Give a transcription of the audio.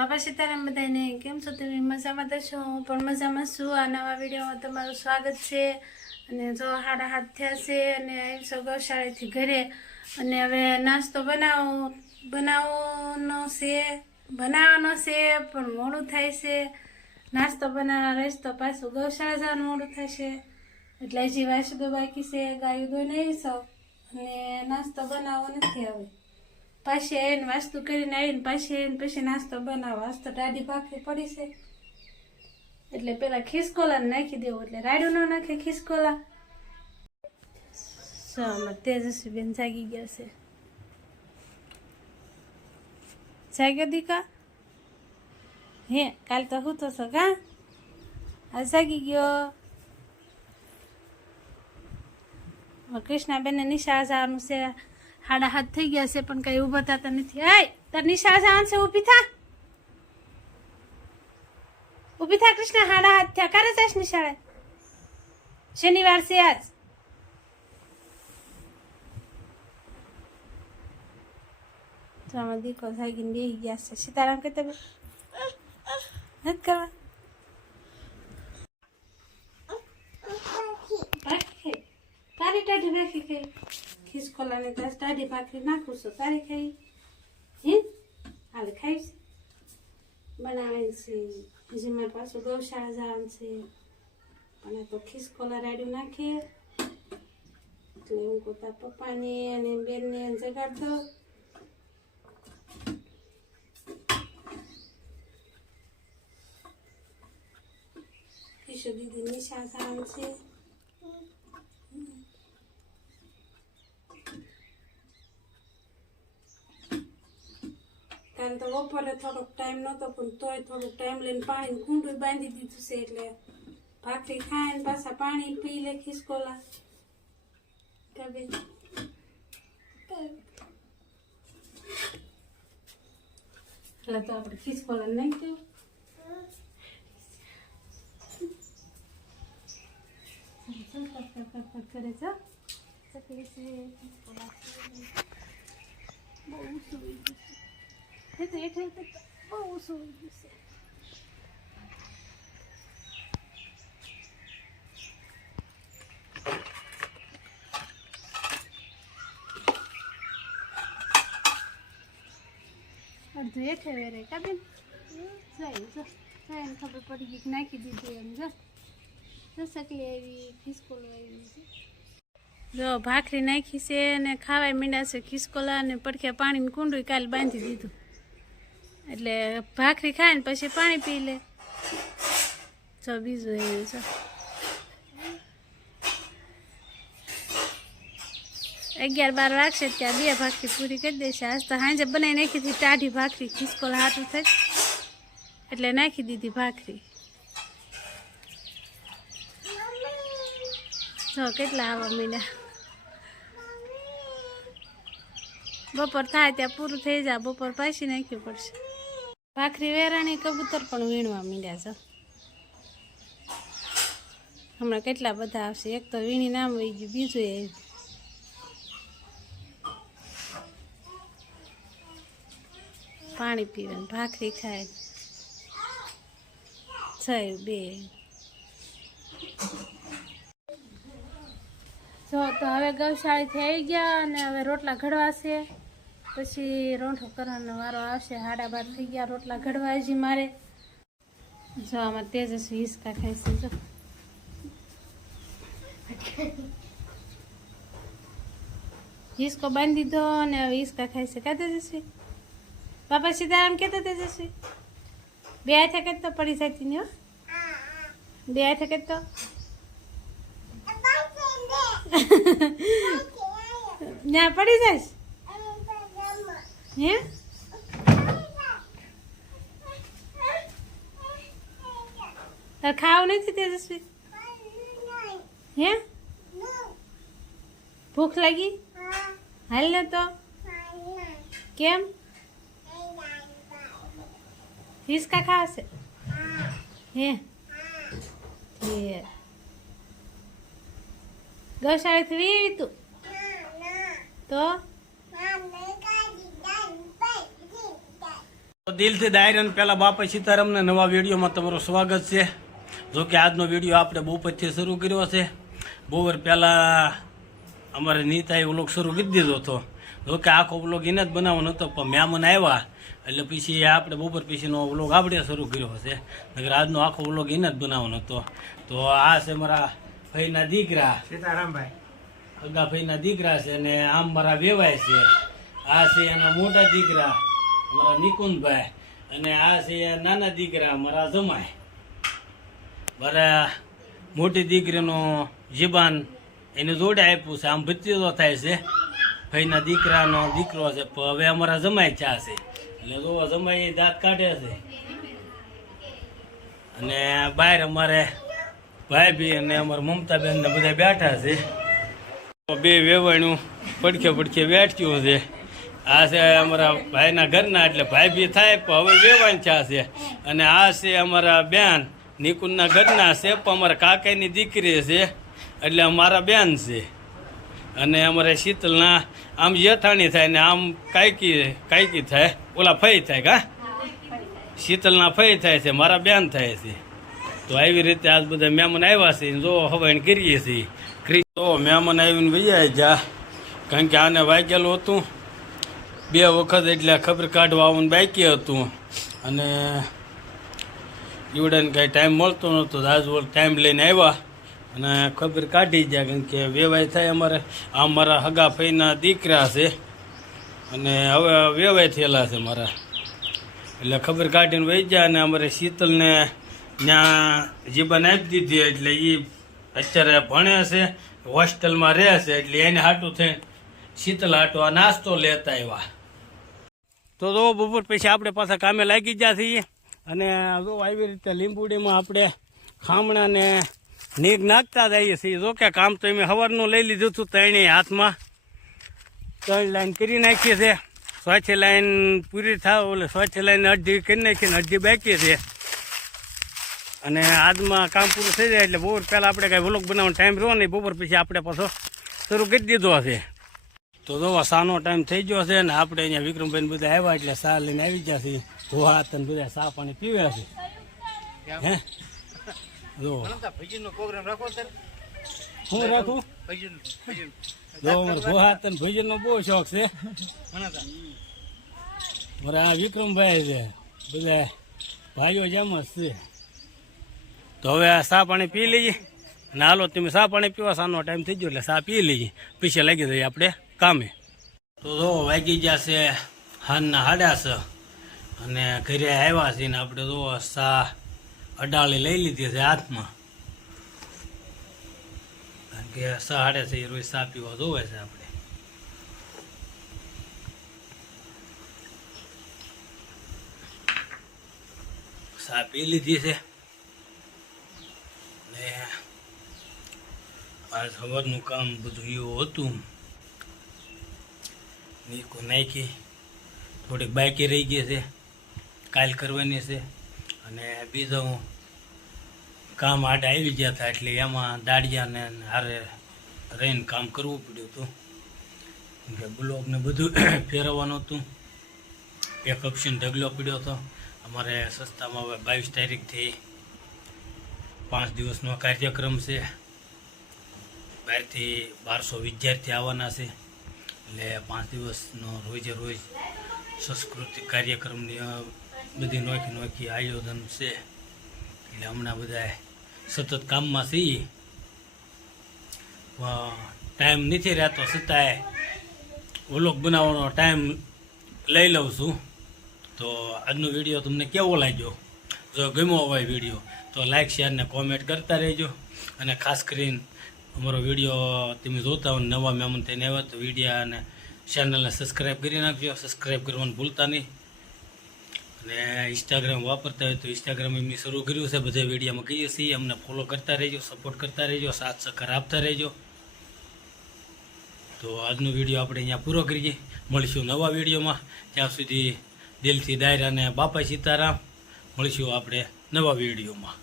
બાપા સીતારામ બધાને કેમ છો? તમે મજામાં તો છો? હું પણ મજામાં છું. આ નવા વિડીયોમાં તમારું સ્વાગત છે. અને જો 7:30 થયા છે અને આવીશું ગૌશાળાથી ઘરે. અને હવે નાસ્તો બનાવવાનો છે પણ મોડું થાય છે. નાસ્તો બનાવવા રહીશ તો પાછું ગૌશાળા જવાનું મોડું થશે. એટલે હજી વાસુદો બાકી છે, ગાયું ધોઈને આવીશું અને નાસ્તો બનાવવો નથી. હવે પાછી આવીને વાસ્તુ કરીને આવીને પાછી આવીને પછી નાસ્તો બનાવો. આજ તો ટાઢી ભાખરી પડી છે એટલે પેલા ખિસકોલા નાખી દેવું, એટલે રાડું ન નાખે ખિસકોલા. તેજસ્વી બેન જાગી ગયા છે. જાગ્યો દીકા? હે કાલ તો હું તો છો કા? આ જાગી ગયો. કૃષ્ણાબેનને નિશાળ જવાનું છે. 7:30 થઈ ગયા છે પણ કઈ ઊભા થતા નથી. તાર નિશાળ જવાનું છે, ઊભી થા. ઊભી થા કૃષ્ણા, 7:30 થયા. ક્યારે જઈશ નિશાળે? શનિવાર છે આજ. દીકો જાગીને બેસી ગયા છે. સીતારામ કહેતા નથી કરવા. તારી ટાઢી ભાખરી ખાઈ ખિસકોલાને તારી ટાઢી ભાખરી નાખું છું. તારી ખાઈ હે હાલે ખાઈશ બનાવે છે. હજી મારે પાછું ગૌશાળા જવાનું છે પણ આ તો ખિસકોલા રાડ્યું નાખે એટલે હું પોતા પપ્પાને અને બેનને જગાડ દો. કિશોર દીદી નિશા જવાનું છે. કાલે તો બપોરે થોડોક ટાઈમ નહોતો પણ તોય થોડોક ટાઈમ લઈને પાણી કુંડું બાંધી દીધું છે એટલે ભાખરી ખાય ને પાછા પાણી પી લે ખિસકોલા. એટલે તો આપણે ખિસકોલા નહીં કેવું કરે છે. ચકલી છે બહુ સુઈ ગયું છે. બહુ સુઈ ગયું છે. અડધું એઠે વેરે કાબેન જાય જો એને ખબર પડી ગઈ કે નાખી દીધું એમ. જો ચકલી આવી, ખિસકોલો આવી છે. જો ભાખરી નાખી છે ને ખાવાય મીંડા છે ખિસકોલા, અને પડખે પાણીનું કુંડું કાલે બાંધી દીધું એટલે ભાખરી ખાય ને પછી પાણી પી લે. જો બીજું એવું છે. 11-12 વાગશે ત્યાં 2 ભાખરી પૂરી કરી દેશે. આજ તો સાંજે બનાવી નાખી હતી ટાઢી ભાખરી, ખિસકોલા હાટું થઈ એટલે નાખી દીધી ભાખરી. જો કેટલા આવા મીંડા. બપોર થાય ત્યાં પૂરું થઈ જાય, બપોર પાછી નાખ્યું પડશે. ભાખરી વેરાણી કબૂતર પણ વીણવા મીંડ્યા છે. હમણાં કેટલા બધા આવશે. એક તો વીણી નામ વહી ગયું, બીજું એ પાણી પીવે ને ભાખરી ખાય. થયું 2. જો તો હવે ગૌશાળાથી આવી ગયા અને હવે રોટલા ઘડવા છે. પછી રોંઠો કરવાનો વારો આવશે. 12:30 થઈ ગયા. રોટલા ઘડવા હજી મારે. જો આમાં તેજસ્વી હિસકા ખાય છે. જો હિસકો બાંધી દીધો અને હવે હિસકા ખાય છે. કા તેજસ્વી? બાપા સીતારામ કહેતો તેજસ્વી 2 હાથે કહેતો પડી જતી ને. 2 હાથે કહેતો ના પડી જાય હે. તાર ખાવું નથી તેજસ્વી હે? ભૂખ લાગી? હાલ ને તો કેમ હિસકા ખાશે હે? ગૌશાળાથી વી તું તો દિલથી દાયરા પેલા બાપા સીતારામના નવા વિડીયોમાં તમારું સ્વાગત છે. જો કે આજનો વિડીયો આપણે બપોરથી શરૂ કર્યો છે. બપોર પહેલાં અમારે નીતાએ વ્લોગ શરૂ કરી દીધો હતો. જો કે આખો વ્લોગ એને જ બનાવવાનો હતો, પણ મહેમાન આવ્યા એટલે પછી આપણે બપોર પછીનો વ્લોગ આપણે શરૂ કર્યો છે. નકર આજનો આખો વ્લોગ એને જ બનાવવાનો હતો. તો આ છે મારા ભાઈના દીકરા સીતારામભાઈ, અગા ભાઈના દીકરા છે, અને આમ મારા વેવાય છે. આ છે એના મોટા દીકરા મારા નિકુંજભાઈ, અને આ છે નાના દીકરા મારા જમાય. મારા મોટી દીકરીનો જીબાન એને જોડે આપ્યું છે. આમ ભત્રીજો થાય છે, ભાઈના દીકરાનો દીકરો છે. પણ હવે અમારા જમાય ચા છે, એટલે જો જમાઈ દાંત કાઢે છે. અને બહાર અમારે ભાઈ બી અને અમારા મમતાબેન ને બધા બેઠા છે. બે વેવાણું પડખે પડખે બેઠ્યું છે. આ છે અમારા ભાઈના ઘરના, એટલે ભાઈ બી થાય પણ હવે વેવાણ ચા છે. અને આ છે અમારા બેન નિકુંજના ઘરના છે, પણ અમારા કાકાની દીકરી છે, એટલે અમારા બેન છે. અને અમારે શીતલના આમ જેઠાણી થાય ને આમ કાયકી થાય, ઓલા ફઈ થાય. કા શીતલના ફઈ થાય છે, મારા બેન થાય છે. તો આવી રીતે આજ બધા મહેમાન આવ્યા છે. જો હવાઈને કરીએ છીએ. તો મહેમાન આવીને વૈયા જા, કારણ કે આને વાગેલું હતું 2 વખત, એટલે ખબર કાઢવા આવવાનું બાકી હતું. અને ઈવડાને કાંઈ ટાઈમ મળતો નહોતો. આજ ટાઈમ લઈને આવ્યા અને ખબર કાઢી ગયા, કારણ કે વેવાય થાય અમારે. આ મારા હગા ફઈના દીકરા છે, અને હવે વેવાય થયેલા છે મારા, એટલે ખબર કાઢીને વહી ગયા. અને અમારે શીતલને ત્યાં જીબાન આપી દીધી, એટલે એ અત્યારે ભણે છે, હોસ્ટેલમાં રહે છે. એટલે એને હાટું થઈને શીતલ હાટું આ નાસ્તો લેતા આવ્યા. તો બપોર પછી આપણે પાછા કામે લાગી ગયા છીએ. અને જો આવી રીતે લીંબુડીમાં આપણે ખામણાને નીગ નાખતા જઈએ છીએ. જો કે કામ તો મેં સવારનું લઈ લીધું હતું, 3 હાથમાં 3 લાઈન કરી નાખી છે. ચોથી લાઈન પૂરી થાવ એટલે ચોથી લાઈન અડધી કરી નાખીને અડધી બાકી છે. અને આજમાં કામ પૂરું થઈ જાય એટલે બપોર પહેલાં આપણે કાંઈ વ્લોગ બનાવવાનો ટાઈમ રહ્યો નહીં. બપોર પછી આપણે પાછો શરૂ કરી દીધો છે. તો જો સાનો ટાઈમ થઈ ગયો છે, ને આપણે અહીંયા વિક્રમભાઈ બધા આવ્યા એટલે સા લઈને આવી ગયા છીએ. ધોવા તને બધા સા પાણી પીવ્યા છે. હે જો પ્રોગ્રામ રાખો સર. હું રાખું જો અમારે ગોહા તને ભજનનો બહુ શોખ છે. મારા આ વિક્રમભાઈ છે, બધા ભાઈઓ જેમ જ છે. તો હવે આ સા પાણી પી લઈએ. અને હાલો તમે સા પાણી પીવા, સાનો ટાઈમ થઈ ગયો એટલે સા પી લઈએ, પછી લાગી જઈએ આપણે કામે. તો જો વાગી ગયા છે હાનના 6:30 અને ઘરે આવ્યા છીએ. ને આપણે જો સા અડાળી લઈ લીધી છે હાથમાં, કારણ કે 6:30 રોજ સા પીવા જોવે છે આપણે. સા પી લીધી છે. ને આ સવારનું કામ બધું એવું હતું. નીકો નાખી, થોડીક બાકી રહી ગઈ છે, કાલ કરવાની છે. અને બીજું કામ આડે આવી ગયા હતા, એટલે એમાં દાડિયાને હારે રહીને કામ કરવું પડ્યું હતું. કે બ્લોકને બધું ફેરવવાનું હતું. એક ઓપ્શન ઢગલો પડ્યો હતો. અમારે સસ્તામાં હવે 22 તારીખથી 5 દિવસનો કાર્યક્રમ છે. બહારથી 1200 વિદ્યાર્થી આવવાના છે, એટલે 5 દિવસનો રોજે રોજ સાંસ્કૃતિક કાર્યક્રમની બધી નોખી આયોજન છે. એટલે હમણાં બધા સતત કામમાં છીએ, ટાઈમ નથી રહેતો, છતાંય વ્લોગ બનાવવાનો ટાઈમ લઈ લઉં છું. તો આજનો વિડીયો તમને કેવો લાગ્યો? જો ગમ્યો હોય વિડીયો તો લાઈક, શેર ને કોમેન્ટ કરતા રહેજો. અને ખાસ કરીને અમારો વિડીયો તમે જોતા હોય, નવા મહેમાન થઈને આવ્યા તો વિડીયો અને ચેનલને સબસ્ક્રાઈબ કરી નાખજો. સબસ્ક્રાઈબ કરવાનું ભૂલતા નહીં. અને ઇન્સ્ટાગ્રામ વાપરતા હોય તો ઇન્સ્ટાગ્રામ એમની શરૂ કર્યું છે, બધા વિડીયોમાં કહીએ છીએ. અમને ફોલો કરતા રહેજો, સપોર્ટ કરતા રહેજો, સાથ સહકાર આપતા રહેજો. તો આજનો વિડીયો આપણે અહીંયા પૂરો કરીએ. મળીશું નવા વિડીયોમાં. ત્યાં સુધી દિલથી દાયરા અને બાપા સીતારામ. મળીશું આપણે નવા વિડીયોમાં.